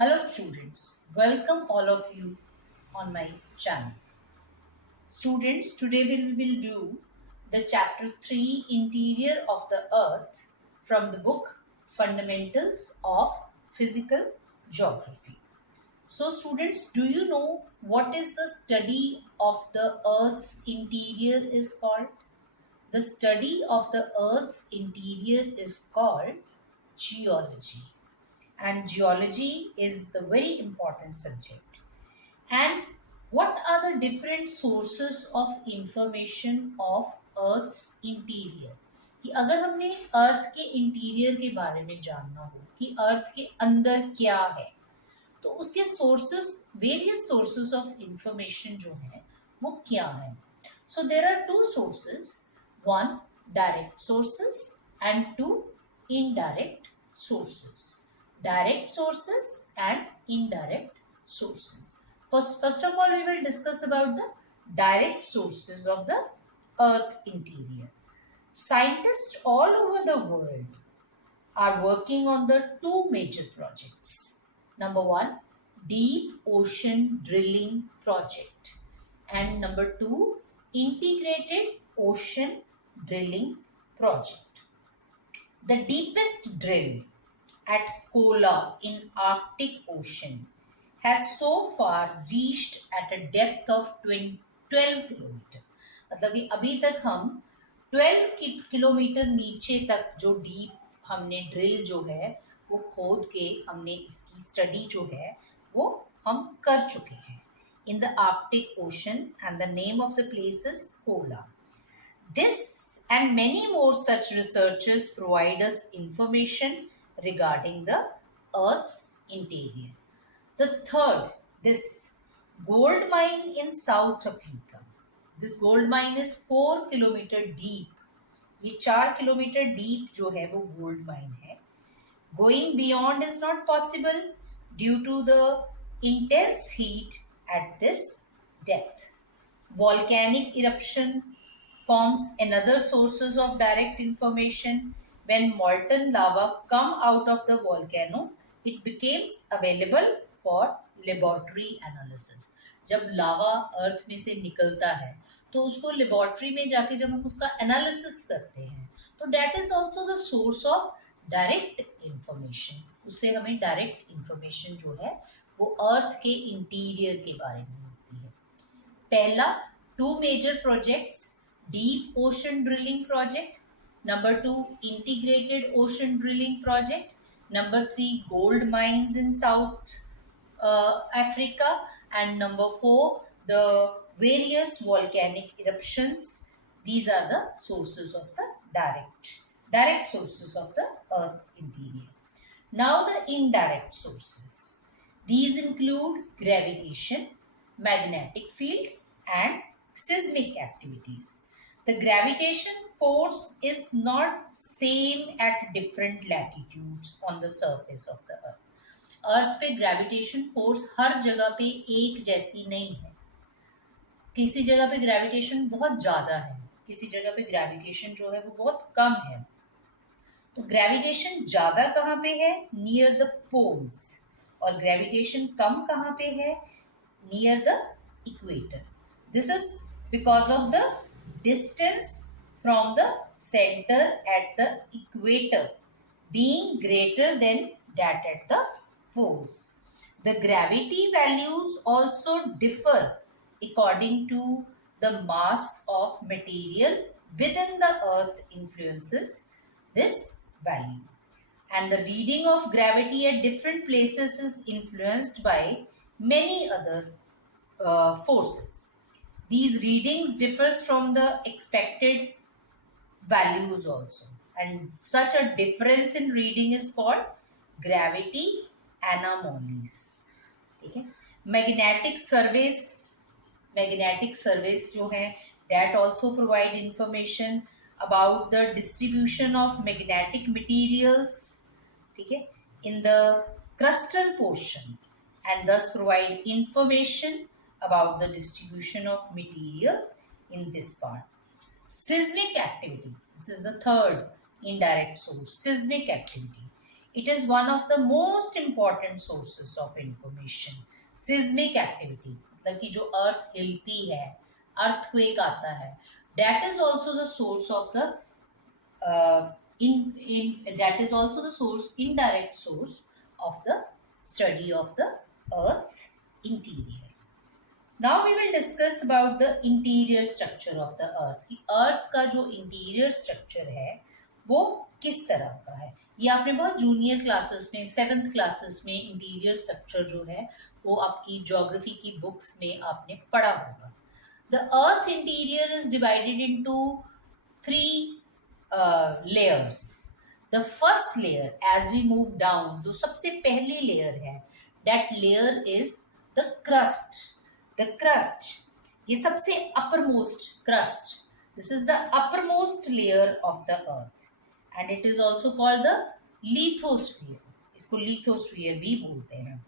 Hello students, welcome all of you on my channel. Students, today we will do the chapter 3 Interior of the Earth from the book Fundamentals of Physical Geography. So students, do you know what is the study of the Earth's interior is called? The study of the Earth's interior is called geology, and geology is the very important subject. And what are the different sources of information of Earth's interior? कि अगर हमने अर्थ के interior के बारे में जानना हो कि अर्थ के अंदर क्या है, तो उसके sources, various sources of information जो है वो क्या है? So there are two sources, one direct sources and two indirect sources. Direct sources and indirect sources. First of all, we will discuss about the direct sources of the Earth interior. Scientists all over the world are working on the two major projects. Number one, Deep Ocean Drilling Project, and number two, Integrated Ocean Drilling Project. The deepest drill at Kola in Arctic Ocean has so far reached at a depth of 12 kilometre. मतलब कि अभी तक हम 12 kilometre नीचे तक जो deep हमने drill जो है वो खोद के हमने इसकी स्टडी जो है वो हम कर चुके हैं in the Arctic ocean, and the name of the place is Cola. This and many more such researchers provide us information regarding the Earth's interior. The third, this gold mine in South Africa. This gold mine is 4 kilometre deep. ये 4 kilometre deep जो है वो gold mine है. Going beyond is not possible due to the intense heat at this depth. Volcanic eruption forms another sources of direct information. When molten lava come out of the volcano, it becomes available for laboratory analysis. जब लावा अर्थ में से निकलता है तो उसको laboratory में जाके जब हम उसका एनालिसिस करते हैं तो that is also the source of direct information. उससे हमें डायरेक्ट इंफॉर्मेशन जो है वो अर्थ के इंटीरियर के बारे में मिलती है. पहला, two major projects, deep ocean drilling project. Number 2, Integrated Ocean Drilling Project. Number 3, Gold Mines in South Africa. And number 4, the various volcanic eruptions. These are the sources of the direct sources of the Earth's interior. Now the indirect sources. These include gravitation, magnetic field, and seismic activities. The gravitation force is not same at different latitudes on the surface of the earth. अर्थ पे gravitation force her जगह पे एक जैसी नहीं है. किसी जगह पे ग्रेविटेशन बहुत ज्यादा है, किसी जगह पे ग्रेविटेशन जो है वो बहुत कम है. तो ग्रेविटेशन ज्यादा कहाँ पे है? Near the poles. और ग्रेविटेशन कम कहाँ पे है? Near the equator. This is because of the distance from the center at the equator being greater than that at the poles. The gravity values also differ according to the mass of material within the earth influences this value. And the reading of gravity at different places is influenced by many other forces. These readings differs from the expected values also, and such a difference in reading is called gravity anomalies. ठीक है. Magnetic surveys जो है that also provide information about the distribution of magnetic materials, ठीक है, in the crustal portion, and thus provide information about the distribution of material in this part. Seismic activity. This is the third indirect source. Seismic activity. It is one of the most important sources of information. Seismic activity, मतलब कि जो अर्थ हिलती है, earthquake आता है, that is also the source of the that is also the source, indirect source of the study of the Earth's interior. Now we will discuss about the interior structure of the Earth. कि Earth का जो interior structure है वो किस तरह का है. ये आपने बहुत जूनियर क्लासेस में, 7th क्लासेस में इंटीरियर स्ट्रक्चर जो है वो आपकी ज्योग्राफी की बुक्स में आपने पढ़ा होगा. The Earth interior is divided into 3 layers. The first layer, as we move down, जो सबसे पहली layer है, that layer is the crust. The crust, ये सबसे uppermost crust. This is the uppermost layer of the Earth, and it is also called the lithosphere. इसको lithosphere भी बोलते हैं.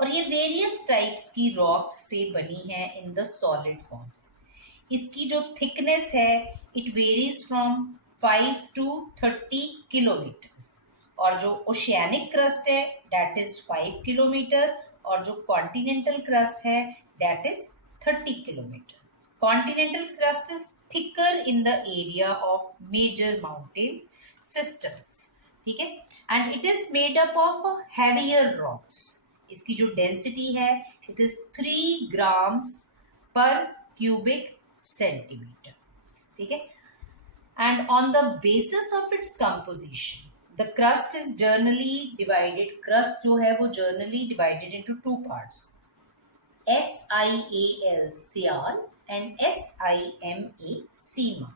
और ये वेरियस टाइप्स की रॉक्स से बनी है इन द सॉलिड फॉर्म्स. इसकी जो थिकनेस है it varies from 5 to 30 kilometre. और जो ओशियानिक क्रस्ट है दैट इज 5 किलोमीटर, और जो कॉन्टिनेंटल क्रस्ट है that is 30 kilometre. Continental crust is thicker in the area of major mountains systems. ठीक है. And it is made up of heavier rocks. इसकी जो डेंसिटी है it is 3 grams per cubic centimeter. ठीक है. And on the basis of its composition, the crust is generally divided. Crust जो है वो generally divided into 2 parts. SiAl, sial, and SiMa, sima.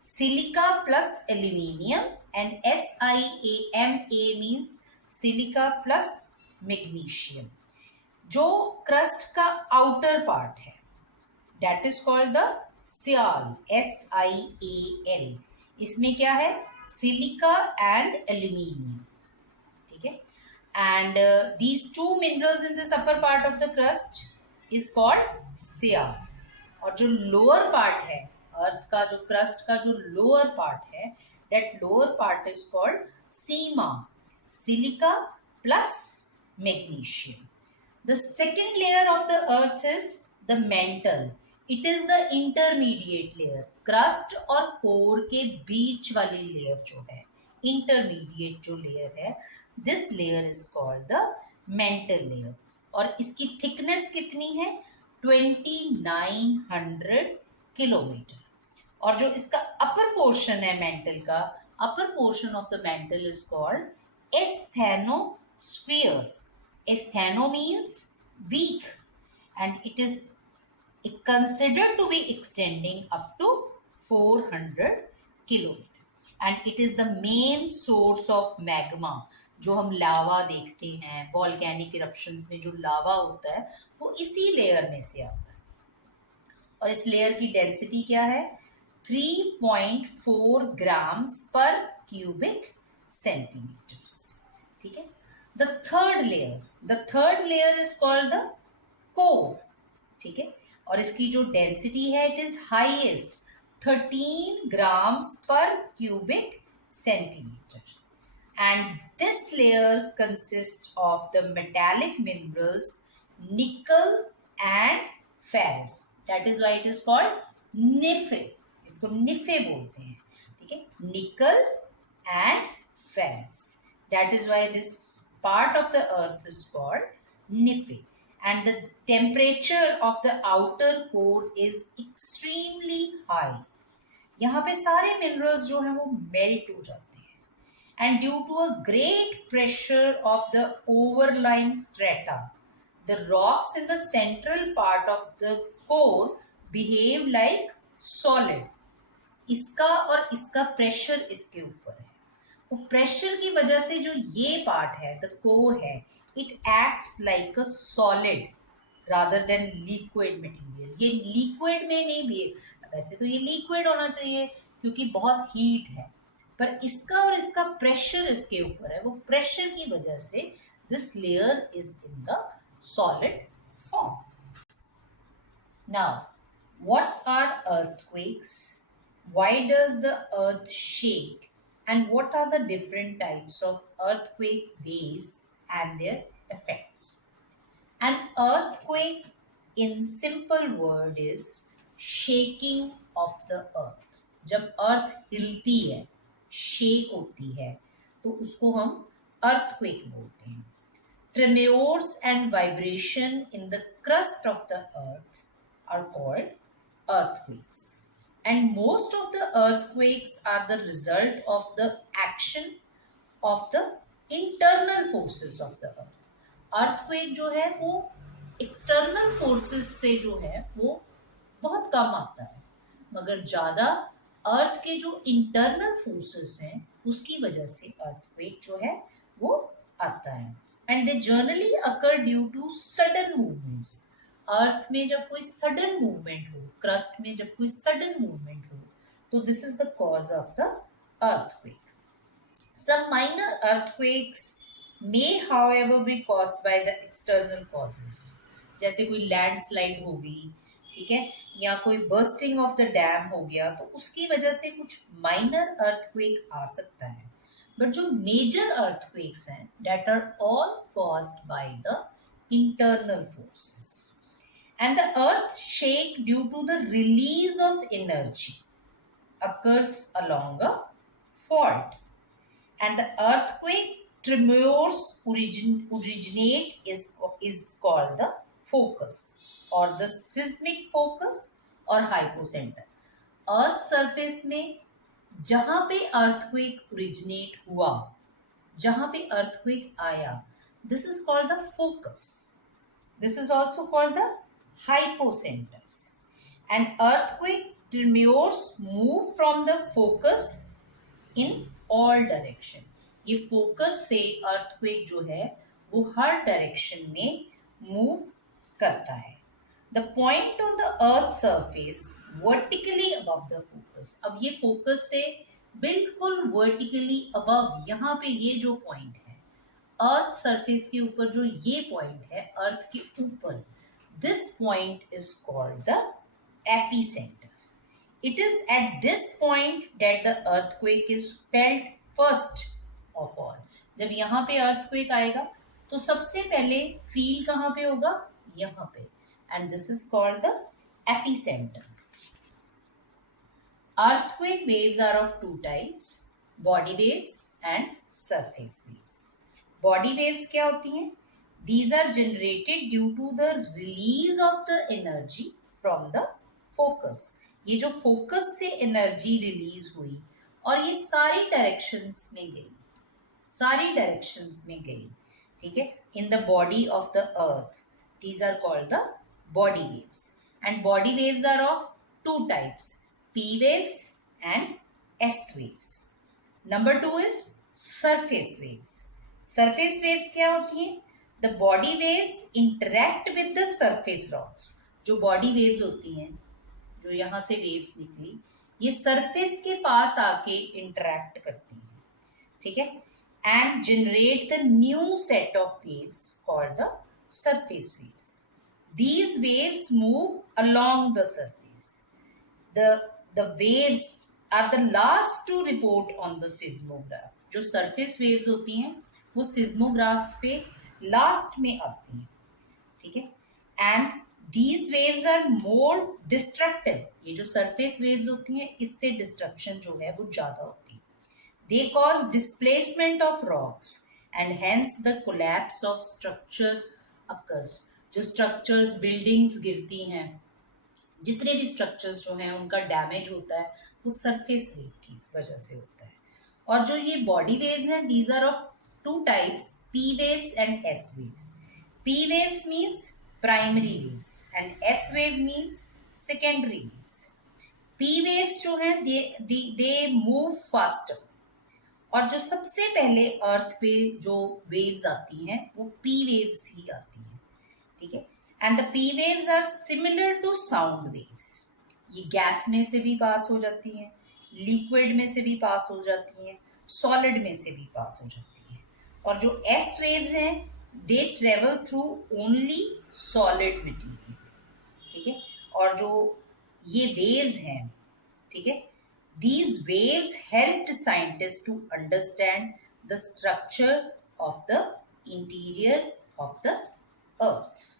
Silica plus aluminium, and SiAma means silica plus magnesium. जो crust का outer part है that is called the sial, SiAl. इसमें क्या है? Silica and aluminium. ठीक है. And these 2 minerals in this upper part of the crust is called sial. और जो लोअर पार्ट है अर्थ का, जो क्रस्ट का जो लोअर पार्ट है that lower part is called sima, silica plus magnesium. The second layer of the earth is the mantle. It is the intermediate layer. Crust और core के बीच वाली लेयर जो है, इंटरमीडिएट जो लेयर है, this layer is called the mental layer. और इसकी thickness कितनी है? 2900 किलोमीटर. और जो इसका अपर पोर्शन है मेंटल का, upper portion of the mantle is called asthenosphere. Astheno means weak, and it is considered to be extending up to 400 kilometers, and it is the main source of magma. जो हम लावा देखते हैं volcanic eruptions में, जो लावा होता है वो इसी लेयर में से आता है. और इस लेयर की डेंसिटी क्या है? 3.4 grams per cubic centimeters. ठीक है. The third layer is called the core. ठीक है. और इसकी जो डेंसिटी है it is highest 13 grams per cubic centimeter. And this layer consists of the metallic minerals nickel and ferrous. That is why it is called Nife. इसको निफे बोलते हैं. ठीक है. Nickel and ferrous. That is why this part of the earth is called Nife. And the temperature of the outer core is extremely high. यहाँ पे सारे minerals जो हैं वो melt हो जाते हैं. And due to a great pressure of the overlying strata, the rocks in the central part of the core behave like solid. इसका और इसका pressure इसके ऊपर है. वो pressure की वजह से जो ये part है, the core है, it acts like a solid rather than liquid material. ये liquid में नहीं भी, वैसे तो ये liquid होना चाहिए क्योंकि बहुत heat है, पर इसका और इसका pressure इसके ऊपर है. वो pressure की वजह से this layer is in the solid form. Now, what are earthquakes? Why does the earth shake? and what are the different types of earthquake waves and their effects. An earthquake, in simple word, is shaking of the earth. जब अर्थ हिलती है, shake होती है, तो उसको हम earthquake बोलते हैं. Tremors and vibration in the crust of the earth are called earthquakes. And most of the earthquakes are the result of the action of the internal forces of the earth. Earthquake जो है वो external forces से जो है वो बहुत कम आता है, मगर ज़्यादा अर्थ के जो इंटरनल फोर्सेस हैं उसकी वजह से earthquake जो है वो आता है. And they generally occur due to sudden movements. Earth में जब कोई सडन मूवमेंट हो, क्रस्ट में जब कोई सडन मूवमेंट हो, तो this is the cause of the earthquake. Some minor earthquakes may however be caused by the external causes. जैसे कोई लैंडस्लाइड हो गई, ठीक है, या कोई बर्स्टिंग ऑफ द डैम हो गया, तो उसकी वजह से कुछ माइनर earthquake आ सकता है. But जो major earthquakes हैं, that are all caused by the internal forces. And the earth shake due to the release of energy occurs along a fault. And the earthquake tremors originate is called the focus or the seismic focus or hypocenter. Earth surface में जहां पे earthquake originate हुआ, जहां पे earthquake आया, this is called the focus. This is also called the hypocenters. And earthquake tremors move from the focus in all direction. ये focus से earthquake जो है वो हर direction में move करता है. The point on the earth surface vertically above the focus. अब ये focus से बिल्कुल vertically above, यहाँ पे ये जो point है, earth surface के ऊपर जो ये point है, earth के ऊपर, this point is called the epicenter. It is at this point that the earthquake is felt first of all. जब यहाँ पे earthquake आएगा तो सबसे पहले feel कहाँ पे होगा? यहाँ पे. And this is called the epicenter. Earthquake waves are of two types, body waves and surface waves. Body waves क्या होती हैं? These are generated due to the release of the energy from the focus. ये जो focus से energy release हुई और ये सारी डायरेक्शंस में गई, सारी डायरेक्शंस में गई, ठीक है, in the body of the earth. These are called the body waves. And body waves are of two types, P waves and S waves. Number 2 is surface waves. Surface waves क्या होती हैं? The body waves interact with the surface rocks. जो body waves होती हैं, जो यहाँ से waves निकली, ये surface के पास आके interact करती हैं, ठीक है, and generate the new set of waves called the surface waves. These waves move along the surface. The waves are the last to report on the seismograph. जो surface waves होती हैं वो seismograph पे last में आती हैं, ठीक है. And these waves are more destructive. ये जो surface waves होती हैं इससे destruction जो है वो ज़्यादा होती है. They cause displacement of rocks and hence the collapse of structure occurs. जो स्ट्रक्चर्स, बिल्डिंग्स गिरती हैं, जितने भी स्ट्रक्चर्स जो हैं उनका डैमेज होता है वो सरफेस वेव की वजह से होता है. और जो ये बॉडी वेव्स हैं, these are of two types, P waves and S waves. P waves means primary waves and S wave means secondary waves. P waves जो हैं दे मूव फास्टर. और जो सबसे पहले अर्थ पे जो वेव्स आती हैं वो पी वेव्स ही आती हैं, ठीक है. And the P waves are similar to sound waves. ये गैस में से भी पास हो जाती हैं, लिक्विड में से भी पास हो जाती हैं, सॉलिड में से भी पास हो जाती हैं. और जो एस वेव्स हैं they travel through only solid material, ठीक है. और जो ये वेव्स हैं, ठीक है, These waves helped scientists to understand the structure of the interior of the Earth.